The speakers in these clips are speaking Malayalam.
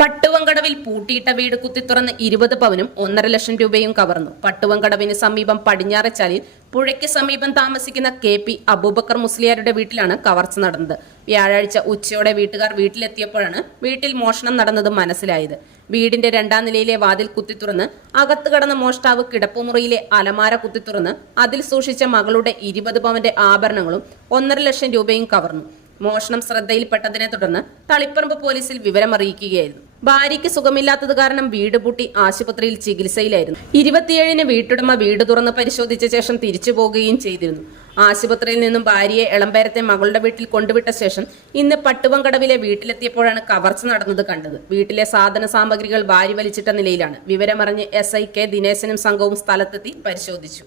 പട്ടുവങ്കടവിൽ പൂട്ടിയിട്ട വീട് കുത്തിത്തുറന്ന് 20 പവനും 1.5 ലക്ഷം രൂപയും കവർന്നു. പട്ടുവങ്കടവിന് സമീപം പടിഞ്ഞാറച്ചാലിൽ പുഴയ്ക്ക് സമീപം താമസിക്കുന്ന KP അബൂബക്കർ മുസ്ലിയാരുടെ വീട്ടിലാണ് കവർച്ച നടന്നത്. വ്യാഴാഴ്ച ഉച്ചയോടെ വീട്ടുകാർ വീട്ടിലെത്തിയപ്പോഴാണ് വീട്ടിൽ മോഷണം നടന്നത് മനസ്സിലായത്. വീടിന്റെ 2ാം നിലയിലെ വാതിൽ കുത്തിത്തുറന്ന് അകത്ത് കടന്ന മോഷ്ടാവ് കിടപ്പുമുറിയിലെ അലമാര കുത്തിത്തുറന്ന് അതിൽ സൂക്ഷിച്ച മകളുടെ 20 പവന്റെ ആഭരണങ്ങളും 1.5 ലക്ഷം രൂപയും കവർന്നു. മോഷണം ശ്രദ്ധയിൽപ്പെട്ടതിനെ തുടർന്ന് തളിപ്പറമ്പ് പോലീസിൽ വിവരമറിയിക്കുകയായിരുന്നു. ഭാര്യയ്ക്ക് സുഖമില്ലാത്തത് കാരണം വീട് പൂട്ടി ആശുപത്രിയിൽ ചികിത്സയിലായിരുന്നു. 27-ന് വീട്ടുടമ വീട് തുറന്ന് പരിശോധിച്ച ശേഷം തിരിച്ചു പോകുകയും ചെയ്തിരുന്നു. ആശുപത്രിയിൽ നിന്നും ഭാര്യയെ എളമ്പേരത്തെ മകളുടെ വീട്ടിൽ കൊണ്ടുവിട്ട ശേഷം ഇന്ന് പട്ടുവങ്കടവിലെ വീട്ടിലെത്തിയപ്പോഴാണ് കവർച്ച നടന്നത് കണ്ടത്. വീട്ടിലെ സാധന സാമഗ്രികൾ വാരി വലിച്ചിട്ട നിലയിലാണ്. വിവരമറിഞ്ഞ് SI K ദിനേശനും സംഘവും സ്ഥലത്തെത്തി പരിശോധിച്ചു.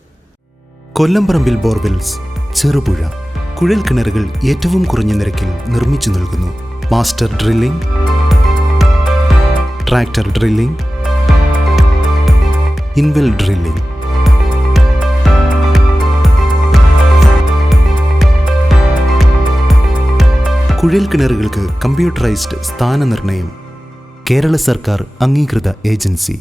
കൊല്ലംപറമ്പിൽ ബോർവെൽസ്, ചെറുപുഴ കുഴൽ കിണറുകൾ ഏറ്റവും കുറഞ്ഞ നിരക്കിൽ നിർമ്മിച്ചു നൽകുന്നു. Master drilling, tractor drilling, ഇൻവെൽ drilling. കുഴൽ കിണറുകൾക്ക് കമ്പ്യൂട്ടറൈസ്ഡ് സ്ഥാനനിർണ്ണയം. കേരള സർക്കാർ അംഗീകൃത ഏജൻസി.